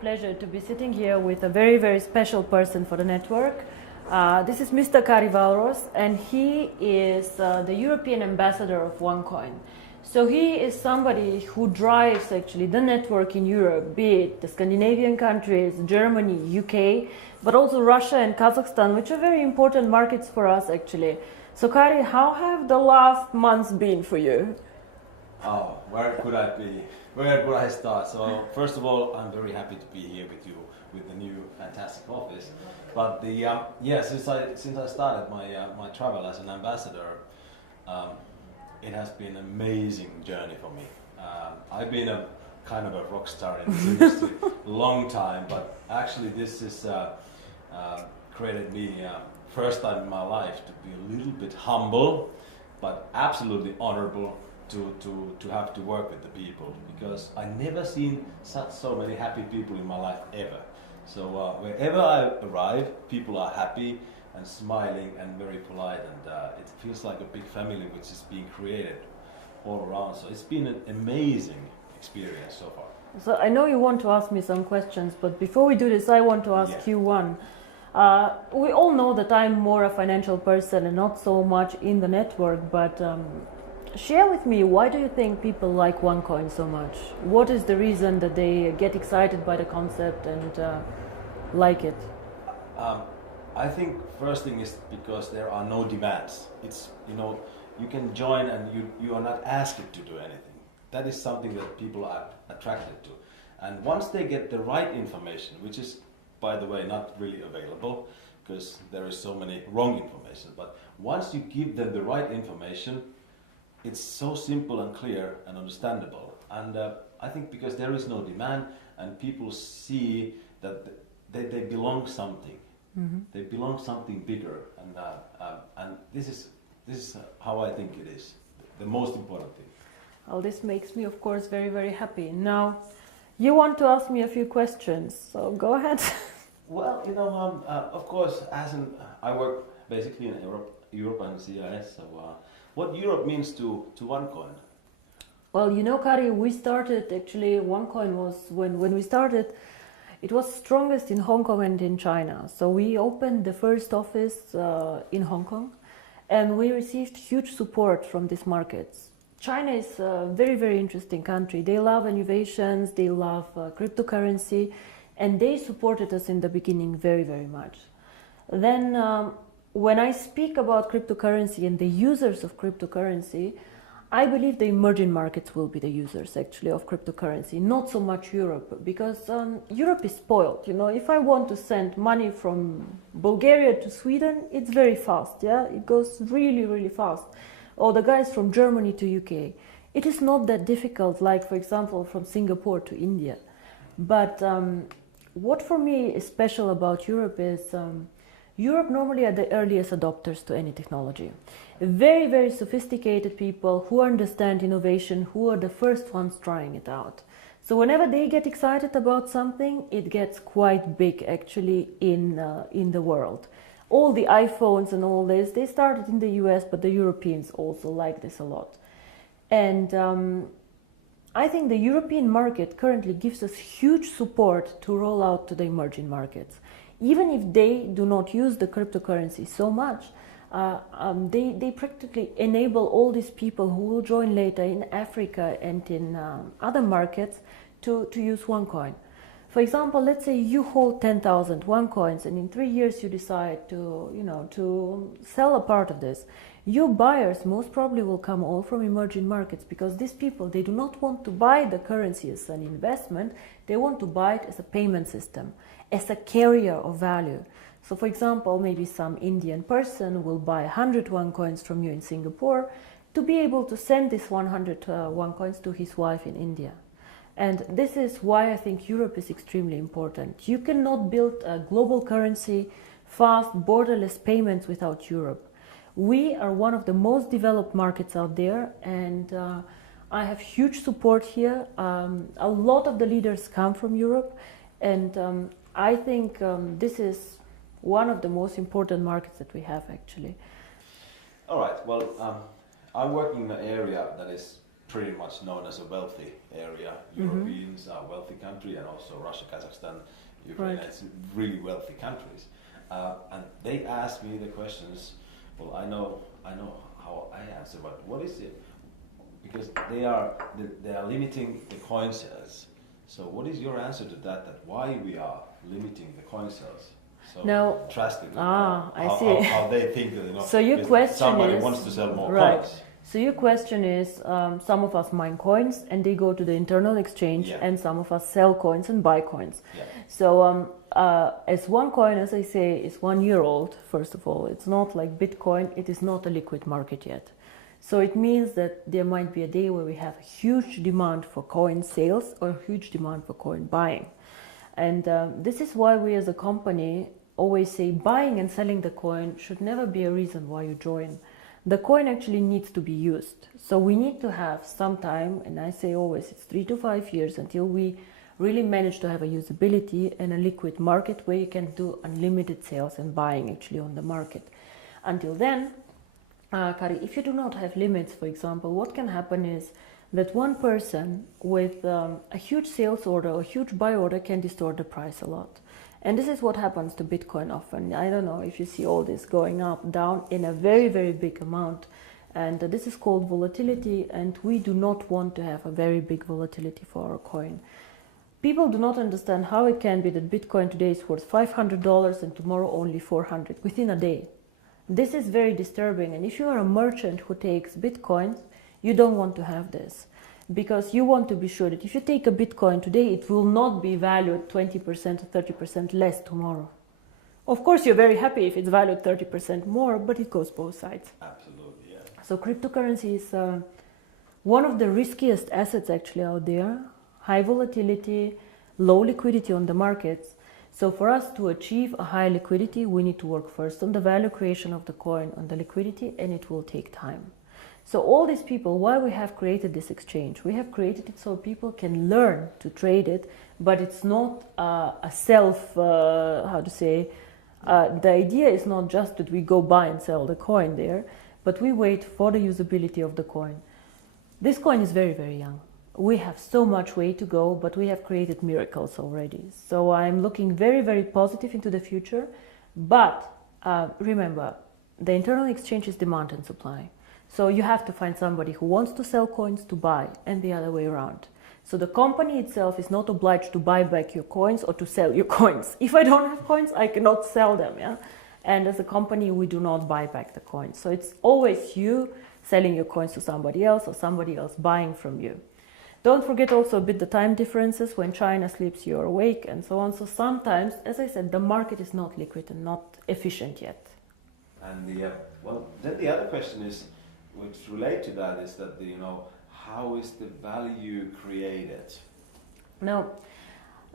great pleasure to be sitting here with a very, very special person for the network. This is Mr. Kari Valros, and he is the European ambassador of OneCoin. So he is somebody who drives actually the network in Europe, be it the Scandinavian countries, Germany, UK, but also Russia and Kazakhstan, which are very important markets for us actually. So Kari, how have the last months been for you? Oh, where could I be? Where would I start? So first of all, I'm very happy to be here with you with the new fantastic office. But since I started my travel as an ambassador, it has been an amazing journey for me. I've been a kind of a rock star in this industry long time, but actually this is created me first time in my life to be a little bit humble, but absolutely honorable to have to work with the people, because I never seen so many happy people in my life ever. So wherever I arrive, people are happy and smiling and very polite, and it feels like a big family which is being created all around. So it's been an amazing experience so far. So I know you want to ask me some questions, but before we do this, I want to ask you one. We all know that I'm more a financial person and not so much in the network, but share with me, why do you think people like OneCoin so much? What is the reason that they get excited by the concept and like it? I think first thing is because there are no demands. It's, you can join and you are not asked to do anything. That is something that people are attracted to. And once they get the right information, which is, by the way, not really available because there is so many wrong information, but once you give them the right information, it's so simple and clear and understandable. And I think because there is no demand and people see that they belong something. Mm-hmm. They belong something bigger, and this is how I think it is the most important thing. Well, this makes me, of course, very, very happy. Now, you want to ask me a few questions, so go ahead. Well, of course, I work basically in Europe and CIS. So, what Europe means to OneCoin? Well, Kari, we started actually. OneCoin was when we started. It was strongest in Hong Kong and in China. So we opened the first office in Hong Kong, and we received huge support from these markets. China is a very, very interesting country. They love innovations, they love cryptocurrency, and they supported us in the beginning very, very much. Then when I speak about cryptocurrency and the users of cryptocurrency, I believe the emerging markets will be the users actually of cryptocurrency, not so much Europe, because Europe is spoiled. If I want to send money from Bulgaria to Sweden, it's very fast, yeah? It goes really, really fast. Or the guys from Germany to UK. It is not that difficult, like, for example, from Singapore to India. But what for me is special about Europe is Europe normally are the earliest adopters to any technology. Very, very sophisticated people who understand innovation, who are the first ones trying it out. So whenever they get excited about something, it gets quite big actually in the world. All the iPhones and all this, they started in the US, but the Europeans also like this a lot. And I think the European market currently gives us huge support to roll out to the emerging markets. Even if they do not use the cryptocurrency so much, they practically enable all these people who will join later in Africa and in other markets to use OneCoin. For example, let's say you hold 10,000 OneCoins, and in 3 years you decide to sell a part of this. Your buyers most probably will come all from emerging markets, because these people, they do not want to buy the currency as an investment, they want to buy it as a payment system, as a carrier of value. So for example, maybe some Indian person will buy 100 OneCoins from you in Singapore to be able to send this 100 OneCoins to his wife in India. And this is why I think Europe is extremely important. You cannot build a global currency, fast, borderless payments without Europe. We are one of the most developed markets out there, and I have huge support here. A lot of the leaders come from Europe, and I think this is one of the most important markets that we have actually. All right, well, I'm working in an area that is pretty much known as a wealthy area. Europeans are a wealthy country, and also Russia, Kazakhstan, Ukraine, Right. it's really wealthy countries. And they asked me the questions. Well, I know how I answer, but what is it? Because they are limiting the coin sales. So what is your answer to that? That why we are limiting the coin sales? So Now, drastically. I see. How they think that, you know, So your question somebody is, wants to sell more right. coins. So your question is, some of us mine coins and they go to the internal exchange, Yeah. and some of us sell coins and buy coins. Yeah. So as OneCoin, as I say, is 1 year old, first of all. It's not like Bitcoin, it is not a liquid market yet. So it means that there might be a day where we have a huge demand for coin sales or a huge demand for coin buying. And this is why we as a company always say buying and selling the coin should never be a reason why you join. The coin actually needs to be used. So we need to have some time, and I say always it's 3 to 5 years until we really manage to have a usability and a liquid market where you can do unlimited sales and buying actually on the market. Until then, Kari, if you do not have limits, for example, what can happen is that one person with a huge sales order or huge buy order can distort the price a lot. And this is what happens to Bitcoin often. I don't know if you see all this going up, down in a very, very big amount. And this is called volatility, and we do not want to have a very big volatility for our coin. People do not understand how it can be that Bitcoin today is worth $500 and tomorrow only 400 within a day. This is very disturbing, and if you are a merchant who takes Bitcoins, you don't want to have this. Because you want to be sure that if you take a Bitcoin today, it will not be valued 20% or 30% less tomorrow. Of course, you're very happy if it's valued 30% more, but it goes both sides. Absolutely, yeah. So cryptocurrency is one of the riskiest assets actually out there. High volatility, low liquidity on the markets. So for us to achieve a high liquidity, we need to work first on the value creation of the coin, on the liquidity, and it will take time. So all these people, why we have created this exchange, we have created it so people can learn to trade it, but it's not a self, the idea is not just that we go buy and sell the coin there, but we wait for the usability of the coin. This coin is very, very young. We have so much way to go, but we have created miracles already. So I'm looking very, very positive into the future. But remember, the internal exchange is demand and supply. So you have to find somebody who wants to sell coins to buy, and the other way around. So the company itself is not obliged to buy back your coins or to sell your coins. If I don't have coins, I cannot sell them. Yeah? And as a company, we do not buy back the coins. So it's always you selling your coins to somebody else or somebody else buying from you. Don't forget also a bit the time differences. When China sleeps, you're awake, and so on. So sometimes, as I said, the market is not liquid and not efficient yet. And then the other question is, which relate to that, is that how is the value created? Now,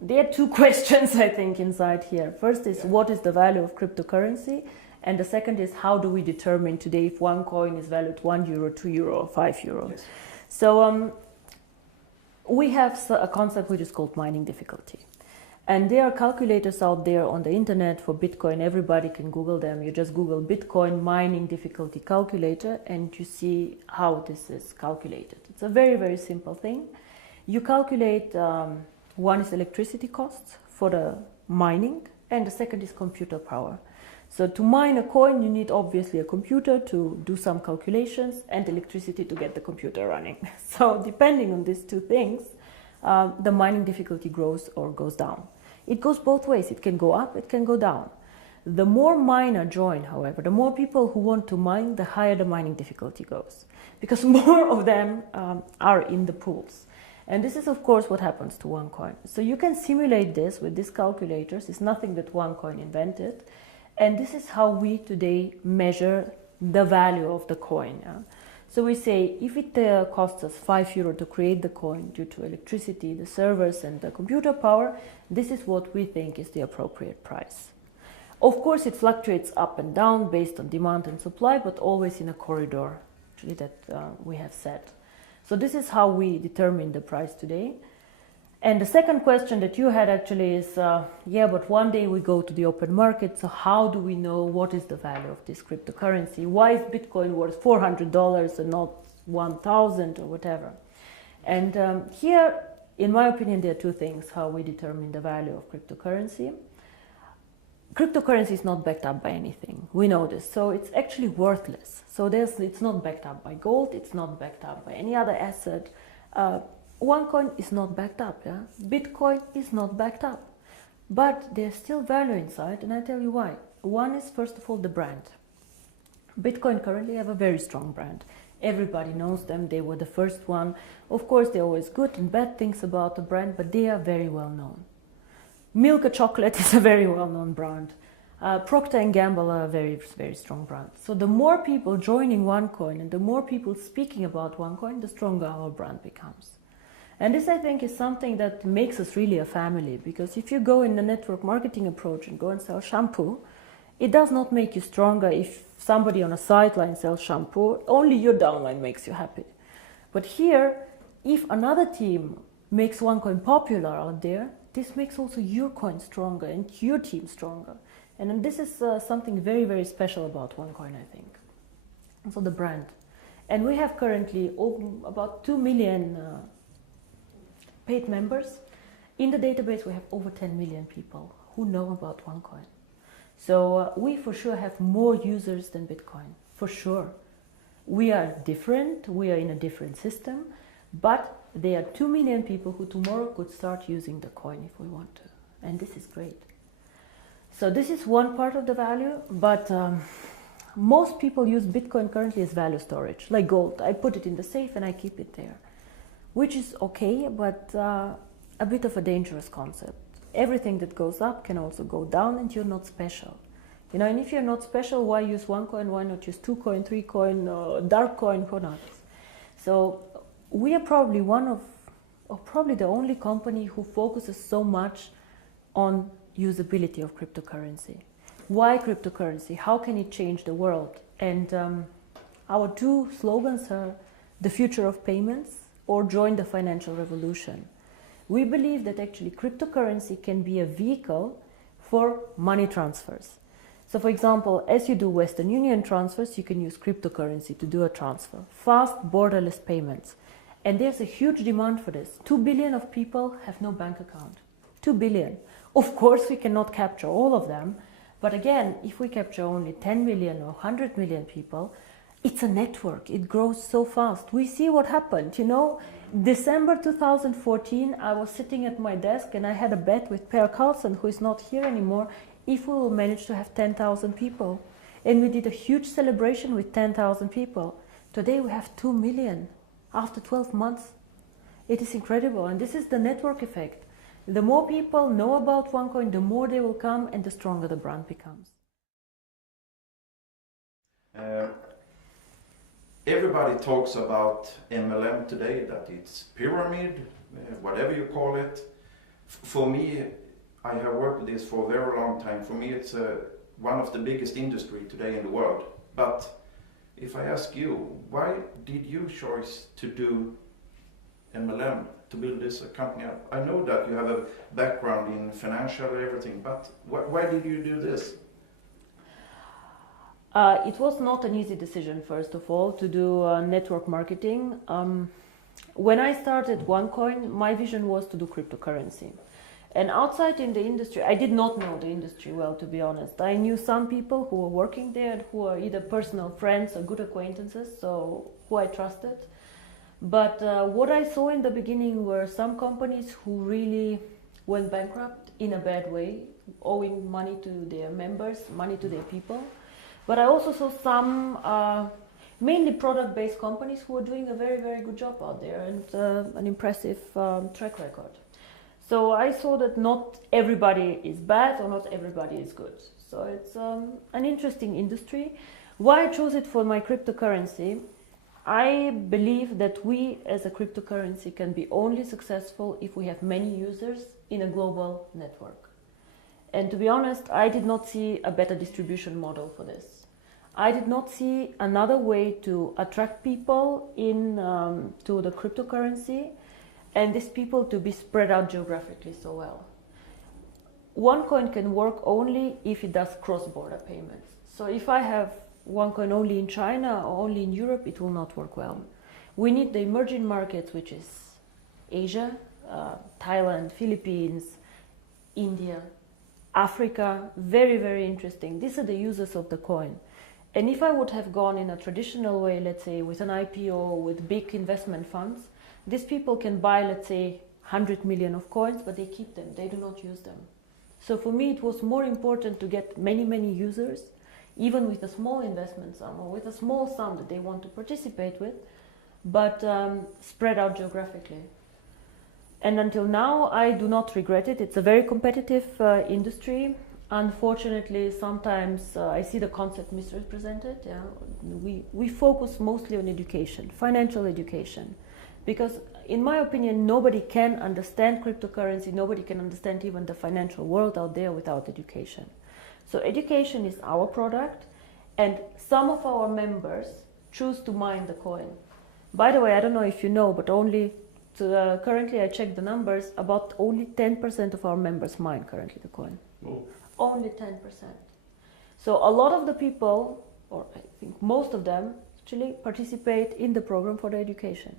there are two questions I think inside here. First is what is the value of cryptocurrency, and the second is how do we determine today if one coin is valued €1, €2, or €5? Yes. So we have a concept which is called mining difficulty. And there are calculators out there on the internet for Bitcoin. Everybody can Google them. You just Google Bitcoin mining difficulty calculator and you see how this is calculated. It's a very, very simple thing. You calculate, one is electricity costs for the mining, and the second is computer power. So to mine a coin, you need obviously a computer to do some calculations and electricity to get the computer running. So depending on these two things, the mining difficulty grows or goes down. It goes both ways. It can go up, it can go down. The more miner join, however, the more people who want to mine, the higher the mining difficulty goes, because more of them are in the pools. And this is, of course, what happens to OneCoin. So you can simulate this with these calculators. It's nothing that OneCoin invented. And this is how we today measure the value of the coin. Yeah? So we say if it costs us €5 to create the coin due to electricity, the servers and the computer power, this is what we think is the appropriate price. Of course, it fluctuates up and down based on demand and supply, but always in a corridor actually that we have set. So this is how we determine the price today. And the second question that you had actually is, but one day we go to the open market, so how do we know what is the value of this cryptocurrency? Why is Bitcoin worth $400 and not 1,000 or whatever? And here, in my opinion, there are two things how we determine the value of cryptocurrency. Cryptocurrency is not backed up by anything. We know this. So it's actually worthless. So it's not backed up by gold. It's not backed up by any other asset. OneCoin is not backed up. Yeah? Bitcoin is not backed up. But there's still value inside, and I tell you why. One is, first of all, the brand. Bitcoin currently have a very strong brand. Everybody knows them. They were the first one. Of course, there are always good and bad things about the brand, but they are very well known. Milka Chocolate is a very well-known brand. Procter & Gamble are a very, very strong brand. So the more people joining OneCoin and the more people speaking about OneCoin, the stronger our brand becomes. And this, I think, is something that makes us really a family, because if you go in the network marketing approach and go and sell shampoo, it does not make you stronger if somebody on a sideline sells shampoo. Only your downline makes you happy. But here, if another team makes OneCoin popular out there, this makes also your coin stronger and your team stronger. And this is something very, very special about OneCoin, I think. So the brand. And we have currently about 2 million paid members. In the database, we have over 10 million people who know about OneCoin. So we for sure have more users than Bitcoin, for sure. We are different, we are in a different system, but there are 2 million people who tomorrow could start using the coin if we want to. And this is great. So this is one part of the value, but most people use Bitcoin currently as value storage, like gold. I put it in the safe and I keep it there, which is okay, but a bit of a dangerous concept. Everything that goes up can also go down, and you're not special. You know, and if you're not special, why use OneCoin? Why not use 2Coin, 3Coin, dark coin, who knows? So we are probably one of, or probably the only company who focuses so much on usability of cryptocurrency. Why cryptocurrency? How can it change the world? And our two slogans are the future of payments or join the financial revolution. We believe that actually cryptocurrency can be a vehicle for money transfers. So for example, as you do Western Union transfers, you can use cryptocurrency to do a transfer. Fast, borderless payments. And there's a huge demand for this. 2 billion of people have no bank account. 2 billion. Of course, we cannot capture all of them. But again, if we capture only 10 million or 100 million people, it's a network. It grows so fast. We see what happened. You know, December 2014, I was sitting at my desk and I had a bet with Per Carlson, who is not here anymore, if we will manage to have 10,000 people. And we did a huge celebration with 10,000 people. Today we have 2 million after 12 months. It is incredible. And this is the network effect. The more people know about OneCoin, the more they will come and the stronger the brand becomes. Everybody talks about MLM today, that it's pyramid, whatever you call it. For me, I have worked with this for a very long time. For me, it's one of the biggest industry today in the world. But if I ask you, why did you choose to do MLM, to build this company up? I know that you have a background in financial everything, but why did you do this? It was not an easy decision, first of all, to do network marketing. When I started OneCoin, my vision was to do cryptocurrency. And outside in the industry, I did not know the industry well, to be honest. I knew some people who were working there and who are either personal friends or good acquaintances, so who I trusted. But what I saw in the beginning were some companies who really went bankrupt in a bad way, owing money to their members, money to their people. But I also saw some mainly product-based companies who are doing a very, very good job out there and an impressive track record. So I saw that not everybody is bad or not everybody is good. So it's an interesting industry. Why I chose it for my cryptocurrency? I believe that we as a cryptocurrency can be only successful if we have many users in a global network. And to be honest, I did not see a better distribution model for this. I did not see another way to attract people in to the cryptocurrency and these people to be spread out geographically so well. OneCoin can work only if it does cross-border payments. So if I have OneCoin only in China or only in Europe, it will not work well. We need the emerging markets, which is Asia, Thailand, Philippines, India, Africa, very, very interesting. These are the users of the coin. And if I would have gone in a traditional way, let's say with an IPO, with big investment funds, these people can buy, let's say, 100 million of coins, but they keep them, they do not use them. So for me, it was more important to get many, many users, even with a small investment sum or with a small sum that they want to participate with, but spread out geographically. And until now, I do not regret it. It's a very competitive industry. Unfortunately, sometimes I see the concept misrepresented. Yeah? We focus mostly on education, financial education, because in my opinion, nobody can understand cryptocurrency, nobody can understand even the financial world out there without education. So education is our product, and some of our members choose to mine the coin. By the way, I don't know if you know, but currently I checked the numbers, about only 10% of our members mine currently the coin. Oh. Only 10%. So a lot of the people, or I think most of them, actually participate in the program for the education.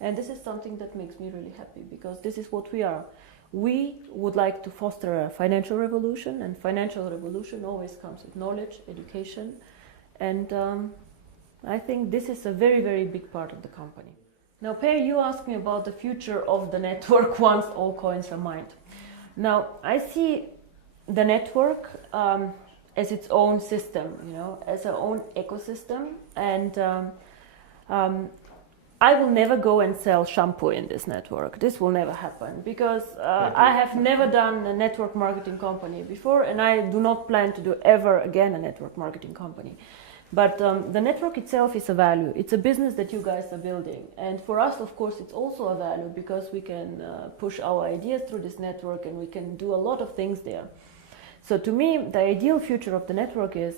And this is something that makes me really happy, because this is what we are. We would like to foster a financial revolution, and financial revolution always comes with knowledge, education, and I think this is a very, very big part of the company. Now, Per, you asked me about the future of the network once all coins are mined. Now, I see the network as its own system, as our own ecosystem, and I will never go and sell shampoo in this network. This will never happen, because I have never done a network marketing company before, and I do not plan to do ever again a network marketing company. But the network itself is a value. It's a business that you guys are building. And for us, of course, it's also a value, because we can push our ideas through this network, and we can do a lot of things there. So to me, the ideal future of the network is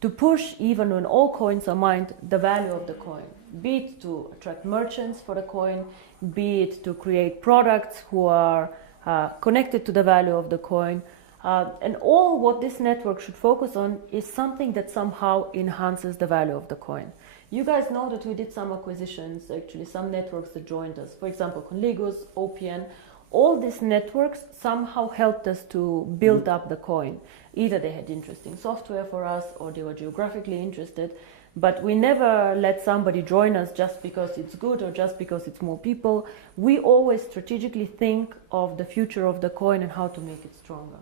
to push, even when all coins are mined, the value of the coin. Be it to attract merchants for the coin, be it to create products who are connected to the value of the coin. And all what this network should focus on is something that somehow enhances the value of the coin. You guys know that we did some acquisitions, actually, some networks that joined us. For example, Conligos, OPN. All these networks somehow helped us to build up the coin. Either they had interesting software for us, or they were geographically interested. But we never let somebody join us just because it's good or just because it's more people. We always strategically think of the future of the coin and how to make it stronger.